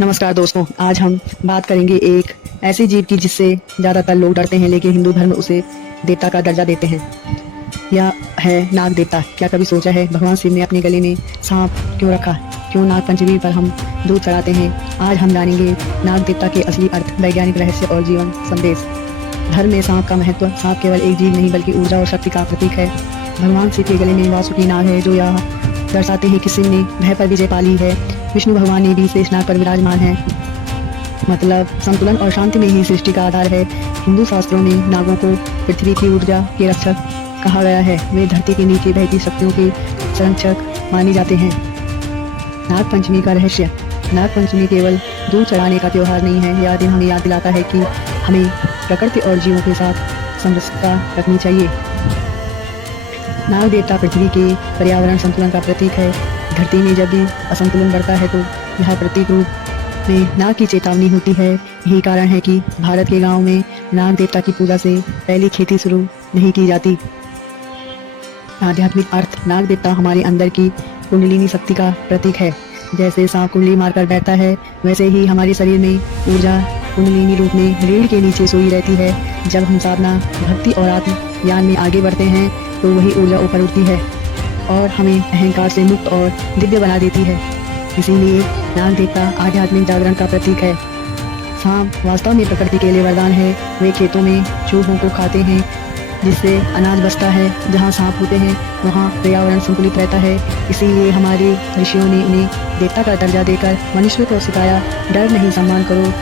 नमस्कार दोस्तों, आज हम बात करेंगे एक ऐसी जीव की जिससे ज़्यादातर लोग डरते हैं, लेकिन हिंदू धर्म उसे देवता का दर्जा देते हैं। यह है नाग देवता। क्या कभी सोचा है भगवान शिव ने अपने गले में सांप क्यों रखा? क्यों नाग पंचमी पर हम दूध चढ़ाते हैं? आज हम जानेंगे नाग देवता के असली अर्थ, वैज्ञानिक रहस्य और जीवन संदेश। धर्म में सांप का महत्व। सांप केवल एक जीव नहीं बल्कि ऊर्जा और शक्ति का प्रतीक है। भगवान शिव के गले में वासुकी नाग है, जो यह दर्शाते हैं कि शिव ने भय पर विजय पाली है। विष्णु भगवान ने भी शेषनाग पर विराजमान है, मतलब संतुलन और शांति में ही सृष्टि का आधार है। हिंदू शास्त्रों में नागों को पृथ्वी की ऊर्जा के रक्षक कहा गया है। वे धरती के नीचे बहती शक्तियों के संरक्षक माने जाते हैं। नाग पंचमी का रहस्य। नाग पंचमी केवल दूध चढ़ाने का त्योहार नहीं है, यह दिन हमें याद दिलाता है कि हमें प्रकृति और जीवों के साथ समरसता रखनी चाहिए। नाग देवता पृथ्वी के पर्यावरण संतुलन का प्रतीक है। धरती में जब भी असंतुलन बढ़ता है तो यह प्रतीक रूप में नाग की चेतावनी होती है। यही कारण है कि भारत के गांव में नाग देवता की पूजा से पहले खेती शुरू नहीं की जाती। आध्यात्मिक अर्थ। नाग देवता हमारे अंदर की कुंडलिनी शक्ति का प्रतीक है। जैसे सांप कुंडली मारकर बैठता है, वैसे ही हमारे शरीर में ऊर्जा कुंडलिनी रूप में रीढ़ के नीचे सोई रहती है। जब हम साधना, भक्ति और आत्म ज्ञान में आगे बढ़ते हैं तो वही ऊर्जा ऊपर उठती है और हमें अहंकार से मुक्त और दिव्य बना देती है। इसीलिए नाग देवता आध्यात्मिक जागरण का प्रतीक है। सांप वास्तव में प्रकृति के लिए वरदान है। वे खेतों में चूहों को खाते हैं, जिससे अनाज बचता है। जहाँ सांप होते हैं वहाँ पर्यावरण संतुलित रहता है। इसीलिए हमारे ऋषियों ने उन्हें देवता का दर्जा देकर मनुष्य को सिखाया, डर नहीं, सम्मान करो।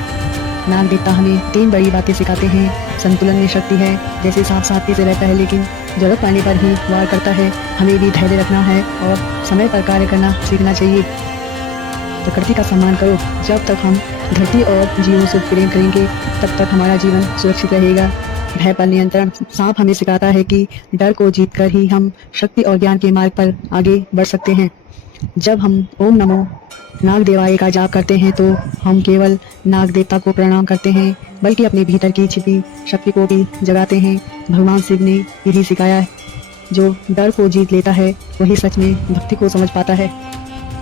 नाग देवता हमें 3 बड़ी बातें सिखाते हैं। संतुलन में शक्ति है। जैसे सांप शांति से रहता है लेकिन जरूरत पाने पर ही वार करता है, हमें भी धैर्य रखना है और समय पर कार्य करना सीखना चाहिए। प्रकृति का सम्मान करो। जब तक हम धरती और जीवों से प्रेम करेंगे तब तक हमारा जीवन सुरक्षित रहेगा। भय पर नियंत्रण। सांप हमें सिखाता है कि डर को जीतकर ही हम शक्ति और ज्ञान के मार्ग पर आगे बढ़ सकते हैं। जब हम ओम नमो नाग देवाय का जाप करते हैं तो हम केवल नाग देवता को प्रणाम करते हैं, बल्कि अपने भीतर की छिपी शक्ति को भी जगाते हैं। भगवान शिव ने यही सिखाया है, जो डर को जीत लेता है वही सच में भक्ति को समझ पाता है।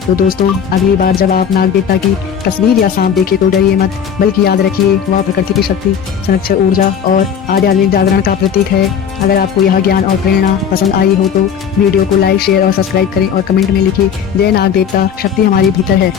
तो दोस्तों, अगली बार जब आप नाग देवता की तस्वीर या सांप देखें तो डरिए मत, बल्कि याद रखिए वह प्रकृति की शक्ति, संरक्षक ऊर्जा और आध्यात्मिक जागरण का प्रतीक है। अगर आपको यह ज्ञान और प्रेरणा पसंद आई हो तो वीडियो को लाइक, शेयर और सब्सक्राइब करें और कमेंट में लिखिए, जय नाग देवता, शक्ति हमारे भीतर है।